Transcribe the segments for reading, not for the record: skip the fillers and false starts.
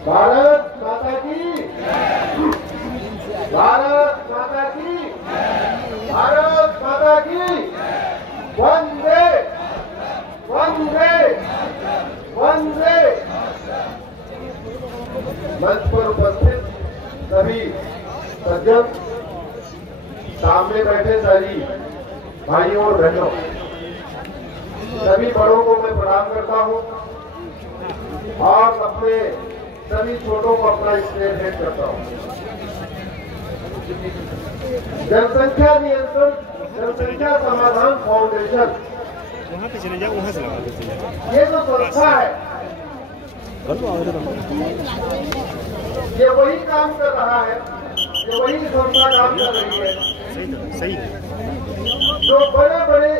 भारत माता की, भारत माता की, भारत माता की, वंदे वंदे वंदे। मंच पर उपस्थित सभी सज्जन, सामने बैठे सभी भाइयों और बहनों, सभी बड़ों को मैं प्रणाम करता हूं और अपने सभी छोटों को अपना स्नेह भेंट करता हूं। जनसंख्या नियंत्रण जनसंख्या समाधान फाउंडेशन, वहाँ पे चले जाओ, वहाँ से लगा दो। ये जो संस्था है ये वही काम कर रहा है, ये वही संस्था काम कर रही है सही है जो बड़े बड़े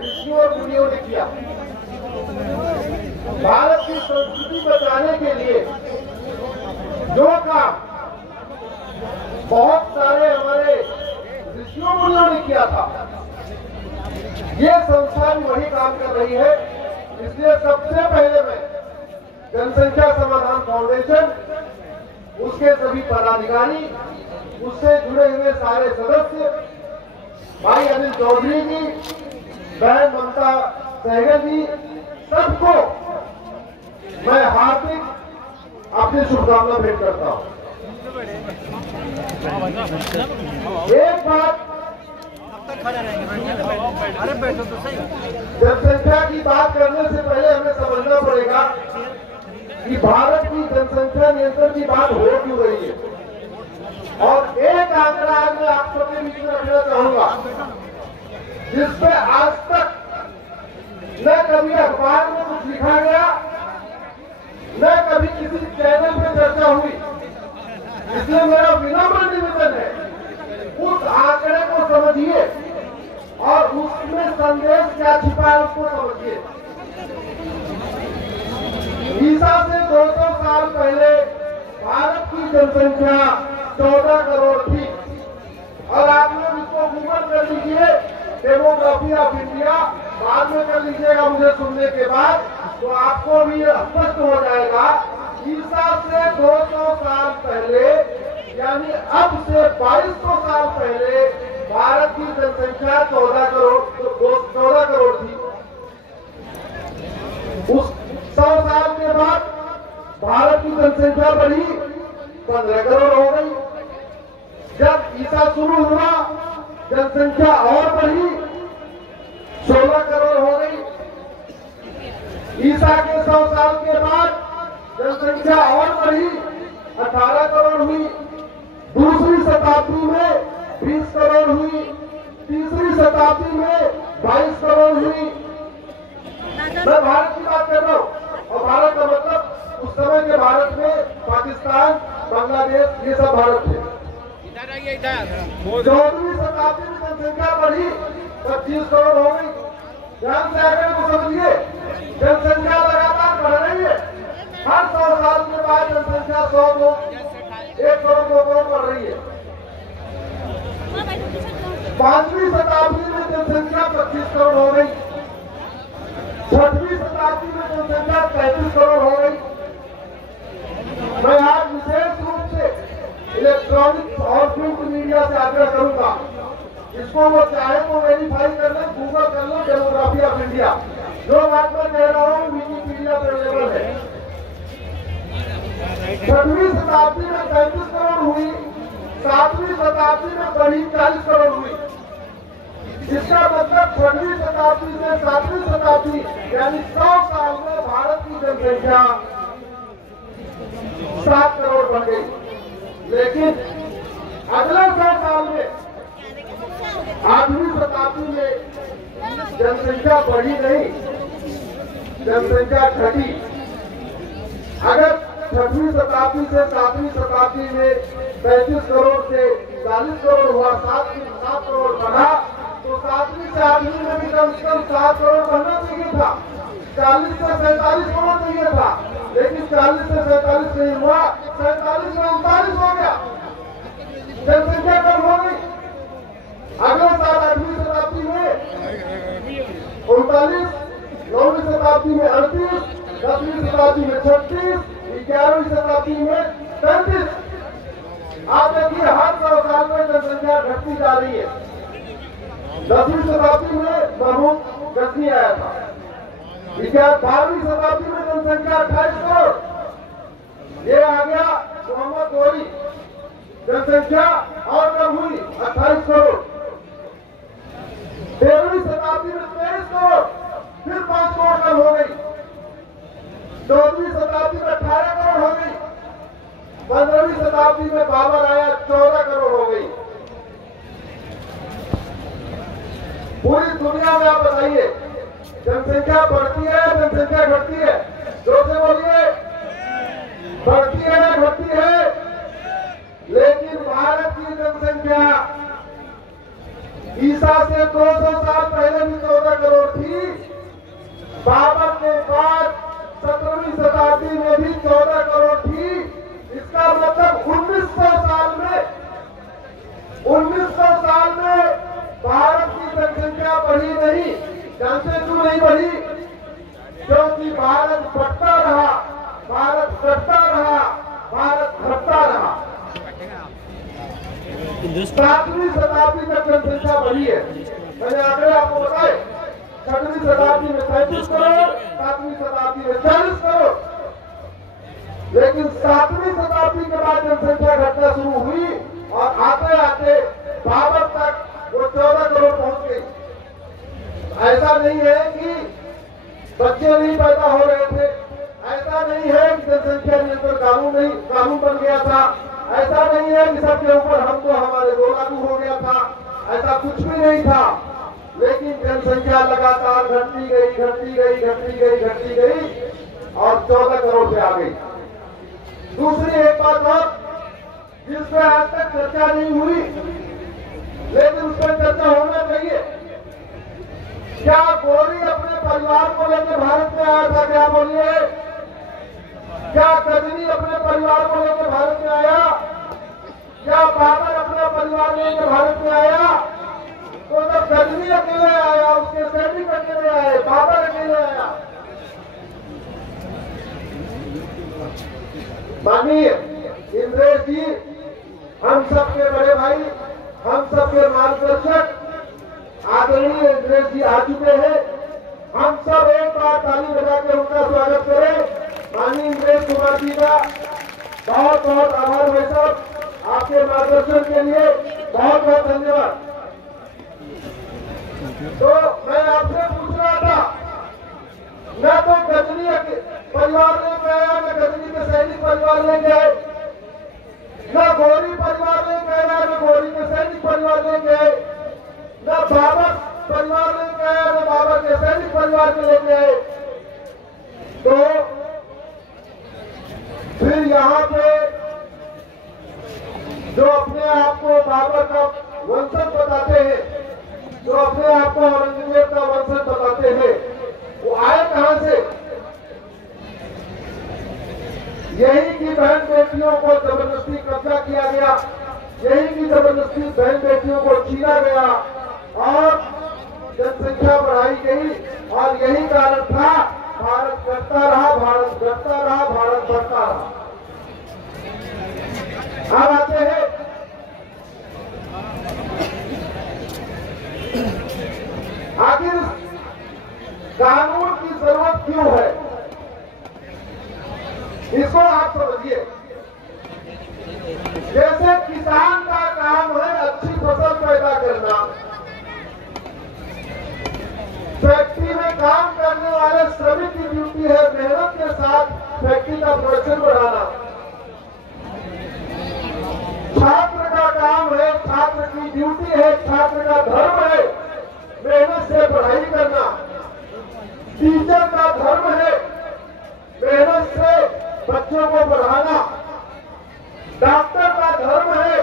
ऋषियों और मुनियों ने किया। भारत की संस्कृति बचाने के लिए जो काम बहुत सारे हमारे ऋषियों मुनियों ने किया था, ये संस्था भी वही काम कर रही है। इसलिए सबसे पहले मैं जनसंख्या समाधान फाउंडेशन, उसके सभी पदाधिकारी, उससे जुड़े हुए सारे सदस्य, भाई अनिल चौधरी जी, बहन ममता सहगल जी, सबको मैं हार्दिक अपनी शुभकामना भेंट करता हूं। एक बात, जनसंख्या की बात करने से पहले हमें समझना पड़ेगा कि भारत की जनसंख्या नियंत्रण की बात हो क्यों रही है। और एक आंकड़ा आज मैं आप सबके बीच में रखना चाहूंगा, जिसपे आज तक न कभी अखबार में कुछ लिखा गया, न कभी किसी चैनल पे चर्चा हुई। इसलिए मेरा विनम्र निवेदन है, उस आंकड़े को समझिए और उसमें संदेश क्या छिपा है उसको समझिए। ईसा से 200 साल पहले भारत की जनसंख्या 14 करोड़ थी और आप लोग इसको गूगल कर लीजिए, डेमोग्राफी ऑफ इंडिया, बाद में कर लीजिएगा मुझे सुनने के बाद, तो आपको भी स्पष्ट हो जाएगा। ईसा से 200 साल पहले यानी अब से 2200 साल पहले भारत की जनसंख्या 14 करोड़ थी। उस 100 साल के बाद भारत की जनसंख्या बढ़ी 15 करोड़ हो गई। जब ईसा शुरू हुआ जनसंख्या और बढ़ी 16 करोड़ हो गई। ईसा के 100 साल के बाद जनसंख्या और बढ़ी 18 करोड़ हुई। दूसरी शताब्दी में 20 करोड़ हुई। तीसरी शताब्दी में 22 करोड़ हुई। मैं भारत की बात कर रहा हूँ और भारत का मतलब उस समय के भारत में पाकिस्तान, बांग्लादेश, ये सब भारत थे। 14वीं शताब्दी में जनसंख्या बढ़ी 25 करोड़ हो गई। ध्यान से आगे को समझिए, जनसंख्या लगातार बढ़ रही है। हर 100 साल के बाद जनसंख्या 100 1 करोड़ 2 करोड़ बढ़ रही है। 5वीं शताब्दी में जनसंख्या 25 करोड़ हो गई। 6वीं शताब्दी में जनसंख्या 35 करोड़ हो गई। मैं आज विशेष रूप से इलेक्ट्रॉनिक और प्रिंट मीडिया से आग्रह करूंगा, इसको वो चाहे तो वेरीफाई कर ले, गूगल कर लो, डेमोग्राफी ऑफ इंडिया। जो बात मैं कह रहा हूँ विकिपीडिया पर अवेलेबल है। 6वीं शताब्दी में 35 करोड़ हुई। 7वीं शताब्दी में बढ़ी 40 करोड़ हुई। इसका मतलब 6वीं शताब्दी से 7वीं शताब्दी यानी 100 साल में भारत की जनसंख्या 7 करोड़ बढ़ गई। लेकिन अगले 100 साल में 8वीं शताब्दी में जनसंख्या बढ़ी नहीं, जनसंख्या घटी। अगर 6वीं शताब्दी से 7वीं शताब्दी में 35 करोड़ से 40 करोड़ हुआ, 7 करोड़ बढ़ा, तो 7वीं से 8वीं में भी कम से कम 7 करोड़ बढ़ना चाहिए था। 40 से 47 करोड़ चाहिए था, लेकिन 40 से 47 नहीं हुआ, 47 में 39 हो गया, जनसंख्या कम हो गई। अगले साल 8वीं शताब्दी में 39, 9वीं शताब्दी में 38, 10वीं शताब्दी में 36, 11वीं शताब्दी में 35। आप देखिए हर 100 साल में जनसंख्या घटती जा रही है। 10वीं शताब्दी में महमूद गजनी आया था। 12वीं शताब्दी में जनसंख्या 28 करोड़। ये आ गया मोहम्मद गोरी, जनसंख्या और कम हुई 28 करोड़। 13वीं शताब्दी में 23 करोड़, फिर 5 करोड़ कम हो गई। 14वीं शताब्दी में 18 करोड़ हो गई। 15वीं शताब्दी में बाबर आया, 14 करोड़ हो गई। पूरी दुनिया में आप बताइए, जनसंख्या बढ़ती है, जनसंख्या घटती है? जोर से बोलिए, बढ़ती है या घटती है? लेकिन भारत की जनसंख्या ईसा से 200 साल पहले भी 14 करोड़ थी। बाबर के बाद 17वीं शताब्दी में भी 14 करोड़ थी। इसका मतलब 1900 साल में भारत की जनसंख्या बढ़ी नहीं। जानते क्यों नहीं बढ़ी? क्योंकि भारत बढ़ता रहा, भारत घटता रहा, भारत घटता रहा। 7वीं शताब्दी तक जनसंख्या बढ़ी है। मैंने आंकड़े आपको बताए। 6वीं शताब्दी में 35 करोड़, 7वीं शताब्दी में 40 करोड़। लेकिन 7वीं शताब्दी के बाद जनसंख्या घटना शुरू हुई और आते आते बाबर तक वो 14 करोड़ पहुंच गई। ऐसा नहीं है कि बच्चे नहीं पैदा हो रहे थे, ऐसा नहीं है कि जनसंख्या नियंत्रण कानून बन गया था, ऐसा नहीं है कि सबके ऊपर हमको हमारे दो लागू हो गया था, ऐसा कुछ भी नहीं था। लेकिन जनसंख्या लगातार घटती गई और 14 करोड़ पे आ गई। दूसरी एक बात और, जिस पे आज तक चर्चा नहीं हुई, लेकिन उस पर चर्चा होना चाहिए। क्या गोरी अपने परिवार को लेकर भारत में आया था? क्या बोलिए? क्या गजनी अपने परिवार को लेकर भारत में आया? क्या बाबर अपना परिवार लेकर भारत में आया? तो जब गजनी अकेले आया, उसके सैनिक अकेले आए, बाबर अकेले आया। मानिए इंद्रेश जी, हम सबके बड़े भाई, हम सबके मार्गदर्शक आदरणीय इंद्रेश जी आ चुके हैं। हम सब एक बार ताली बजा के उनका स्वागत करें। माननीय इंद्रेश कुमार जी का बहुत बहुत आभार भाई साहब, आपके मार्गदर्शन के लिए बहुत बहुत धन्यवाद। तो मैं आपसे पूछ रहा था, न तो गजनी परिवार लेके आया, न गजनी के सैनिक परिवार लेके आए, न गोरी परिवार लेके आया, न गोरी के सैनिक परिवार लेके आए, न बाबर परिवार लेके आया, न बाबर के सैनिक परिवार के लेके आए। तो फिर यहाँ पे जो अपने आप को बाबर का वंशज बताते हैं, जो अपने आप को औरंगजेब का वंशज बताते हैं, वो आए कहां से? यही की बहन बेटियों को जबरदस्ती कब्जा किया गया, यही की जबरदस्ती बहन बेटियों को छीना गया और जनसंख्या बढ़ाई गई। और यही कारण था, भारत घटता रहा, भारत घटता रहा, भारत बढ़ता रहा। अब आते हैं आखिर कानून की जरूरत क्यों है, इसको आप समझिए। जैसे किसान का काम है अच्छी फसल पैदा करना, फैक्ट्री में काम करने वाले श्रमिक की ड्यूटी है मेहनत के साथ फैक्ट्री का प्रोडक्शन बढ़ाना। छात्र का काम है, छात्र की ड्यूटी है, छात्र का धर्म है मेहनत से पढ़ाई करना। टीचर का धर्म है मेहनत से बच्चों को पढ़ाना। डॉक्टर का धर्म है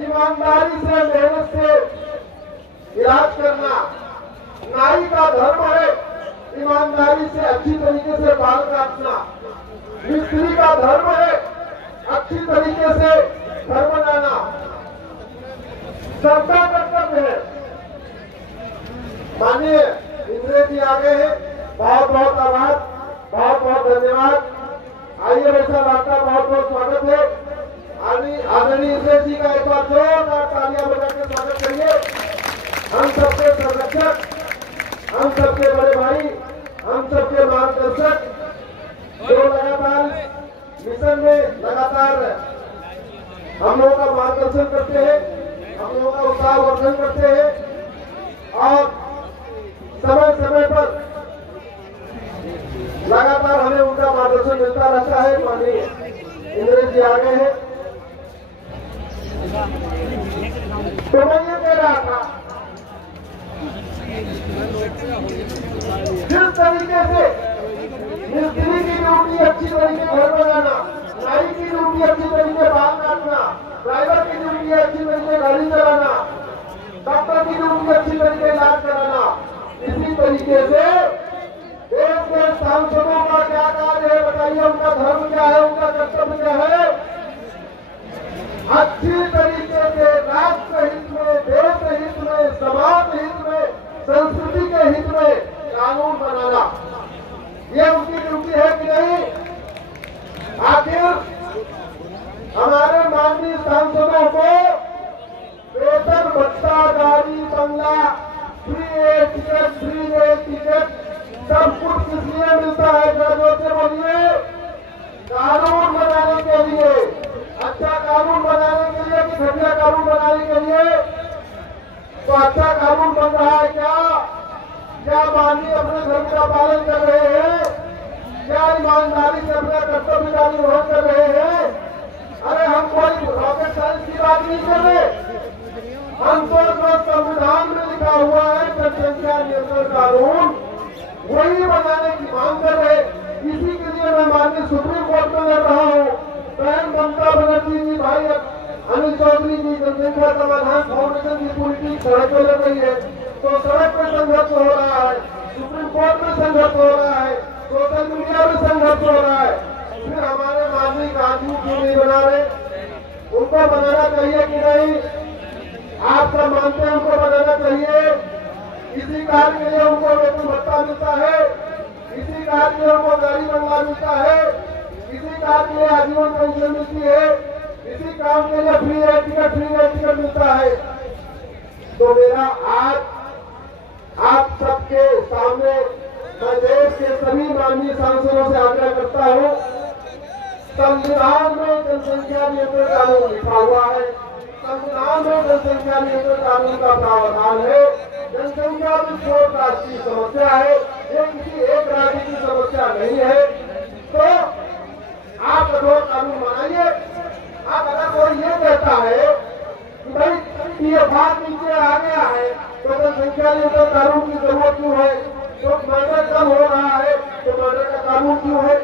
ईमानदारी से मेहनत से इलाज करना। नाई का धर्म है ईमानदारी से अच्छी तरीके से बाल काटना। मिस्त्री का धर्म है अच्छी तरीके से घर बनाना। सबका कर्तव्य है। माननीय इंद्रेश जी आ गए हैं, बहुत बहुत आभार, बहुत बहुत धन्यवाद। आइए भाई साहब, आपका बहुत बहुत स्वागत है। आदरणीय इंद्रेश जी का एक बार जोरदार तालियां बजाकर स्वागत करिए। हम सबके संरक्षक, हम सबके बड़े भाई, हम सबके मार्गदर्शक, जो लगातार मिशन में लगातार हम लोगों का मार्गदर्शन करते हैं, हम लोगों का उत्साह वर्धन करते हैं और समय समय पर लगातार हमें उनका मार्गदर्शन मिलता रहता है। माननीय इंद्रेश जी आ गए हैं। तो मैं ये कह रहा था, जिस तरीके से मिस्त्री की ड्यूटी अच्छी तरीके घर बनाना, नाई की ड्यूटी अच्छी तरीके बाल काटना, ड्राइवर की ड्यूटी अच्छी तरीके गाड़ी चलाना, डॉक्टर की ड्यूटी अच्छी तरीके इलाज कराना, इसी तरीके से देश के सांसदों का क्या कार्य है बताइए, उनका धर्म क्या है, उनका कर्तव्य क्या है? अच्छी तरीके से राष्ट्र हित में, देश हित में, समाज हित में, संस्कृति के हित में कानून बनाना, ये उनकी ड्यूटी है कि नहीं? आखिर हमारे माननीय सांसदों को वेतन भत्ता, गाड़ी, बंगला, फ्री टिकट, फ्री टिकट सब कुछ किस लिए मिलता है? गरीबों से बोलिए, कानून बनाने के लिए, अच्छा कानून बनाने के लिए कि घटिया कानून बनाने के लिए? तो अच्छा कानून बन रहा है क्या? क्या माननीय अपने धर्म का पालन कर रहे हैं? क्या ईमानदारी से अपना कर्तव्य का निर्वहन कर रहे हैं? अरे हम कोई रॉकेट साइंस की बात नहीं कर रहे, हम तो जो संविधान में लिखा हुआ है जनसंख्या नियंत्रण कानून, वही बनाने की मांग कर रहे। इसी के लिए मैं माननीय सुप्रीम कोर्ट में लड़ रहा हूँ। बहन ममता बनर्जी जी, भाई अनिल चौधरी जी, जनसंख्या समाधान फाउंडेशन की पूरी टीम सड़क पर लड़ रही है। तो सड़क पर संघर्ष हो रहा है, सुप्रीम कोर्ट में संघर्ष हो रहा है, सोशल मीडिया में संघर्ष हो रहा है। फिर हमारे माननीय कानून क्यों नहीं बना रहे? उनको बनाना चाहिए कि नहीं? आप सब मानते हैं उनको बनाना चाहिए। इसी कार्य के लिए उनको वेतन भत्ता मिलता है, इसी कार्य के लिए उनको गाड़ी बंगला मिलता है, इसी कार्य के लिए आजीवन पेंशन मिलती है, इसी काम के लिए फ्री टिकट मिलता है। तो मेरा आज आप सबके सामने मैं देश के सभी माननीय सांसदों से आग्रह करता हूँ, संविधान में जनसंख्या नियंत्रण कानून लिखा हुआ है, संविधान में जनसंख्या नियंत्रण कानून का प्रावधान है। जनसंख्या विस्फोट राष्ट्रीय समस्या है, ये किसी एक राज्य की समस्या नहीं है। तो आप कठोर कानून बनाइए। आप अगर कोई ये कहता है कि भाई ये बात नीचे आ गया है तो जनसंख्या नियंत्रण कानून की जरूरत क्यों है? तो मर्डर कम हो रहा है तो मर्डर का कानून क्यों है?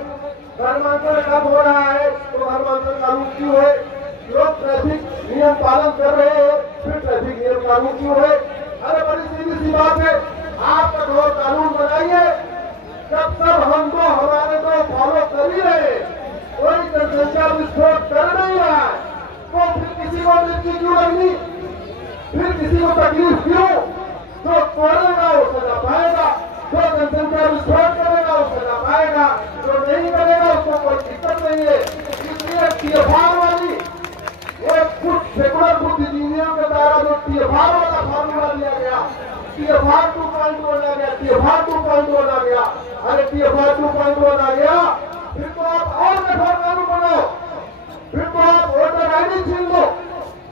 धर्मांतरण कम हो रहा है तो धर्मांतरण कानून क्यों है? लोग ट्रैफिक नियम पालन कर रहे हैं फिर ट्रैफिक नियम कानून क्यों है? अरे बड़ी सीधी सी बात है, आप कठोर कानून बनाइए। जब सब हम तो हमारे तो फॉलो कर ही रहे, कोई जनसंख्या विस्फोट कर नहीं रहा है, तो फिर किसी को मृत्यु क्यों लगनी? फिर किसी को तकलीफ क्यों? जो तोड़ेगा वो सजा पाएगा, जो जनसंख्या विस्फोट करेगा वो सजा पाएगा, जो नहीं करेगा उसको कोई दिक्कत नहीं है। इसलिए TFR वाली वो कुछ सेकुलर बुद्धिजीवियों के द्वारा जो TFR वाला फार्मूला लिया गया, TFR 2.1 आ गया, TFR 2.1 आ गया। अरे TFR 2.1 आ गया, फिर तो आप और कठोर कानून बनाओ, फिर तो आप वोटर ID छीन लो,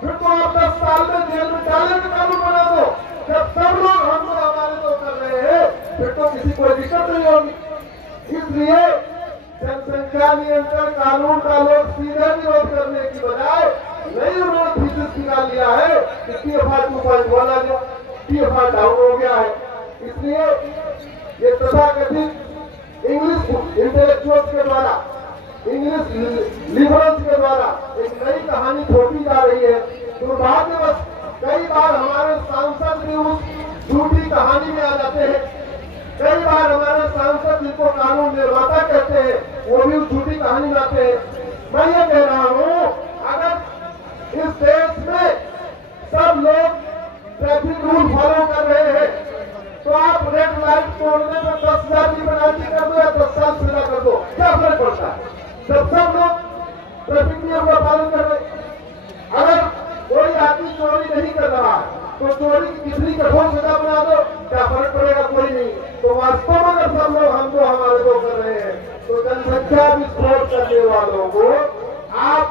फिर तो आप 10 साल में जेल में डालने का कानून बना दो। जब सब लोग हम लोग हमारे तो कर रहे हैं, फिर तो किसी को दिक्कत नहीं होगी। इसलिए जनसंख्या नियंत्रण कानून का लोग सीधे विरोध करने की बजाय नहीं, उन्होंने थीसिस निकाल लिया है कि TFR 2.1 आ गया, TFR डाउन हो गया है। इसलिए ये तथाकथित इंग्लिश इंटेलेक्चुअल्स के द्वारा, इंग्लिश लिबरल्स के द्वारा एक नई कहानी थोपी जा रही है। दुर्भाग्यवश कई बार हमारे सांसद भी उस झूठी कहानी में आ जाते हैं। कई बार हमारे सांसद जिनको कानून निर्माता कहते हैं वो भी उस झूठी कहानी में आते हैं। मैं ये कह रहा हूँ, अगर इस देश में सब लोग ट्रैफिक रूल फॉलो कर रहे हैं तो आप रेड लाइट तोड़ने में 10,000 की पेनल्टी कर दो या 10 साल सजा कर दो, क्या फर्क पड़ता है? जब ट्रैफिक नियम का पालन कर रहे। अगर कोई आदमी चोरी नहीं कर रहा है तो चोरी की कितनी कठोर सजा बना दो, क्या फर्क पड़ेगा? कोई नहीं। तो वास्तव में अगर सब लोग हम दो हमारे दो कर रहे हैं तो जनसंख्या विस्फोट करने वालों को आप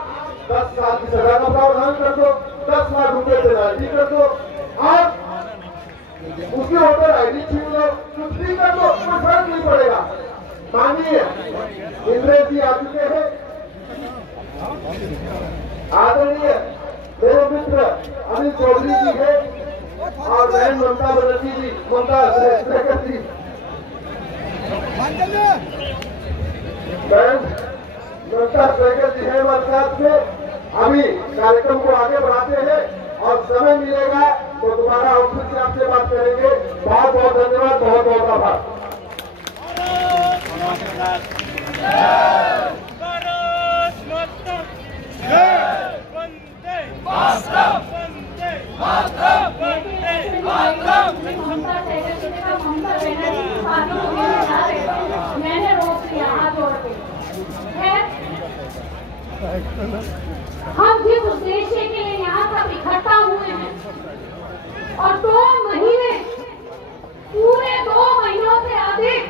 10 साल की सजा का प्रावधान कर दो, 10 लाख रुपए पेनाल्टी कर दो और उसके ऊपर आईडी छीन लो, कुछ भी कर दो, कोई फर्क नहीं पड़ेगा। मानिए इंद्रेश जी आ चुके हैं, आदरणीय मेरे मित्र अनिल चौधरी जी है और बहन ममता बनर्जी जी, ममता सेक्रेटरी बहन ममता सेक्रेटरी है हमारे साथ में। अभी कार्यक्रम को आगे बढ़ाते हैं और समय मिलेगा तो दोबारा हम फिर से आपसे बात करेंगे। बहुत बहुत धन्यवाद, बहुत बहुत आभार। मैंने रोक लिया हाथ जोड़ के। हम जिस उद्देश्य के लिए यहाँ सब इकट्ठा हुए हैं और 2 महीने, पूरे 2 महीनों से अधिक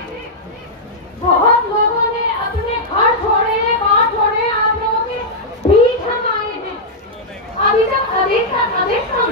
बहुत लोगों ने अपने घर छोड़े, बात छोड़े, आप लोगों के बीच हम आए हैं। अभी तक अधिकतम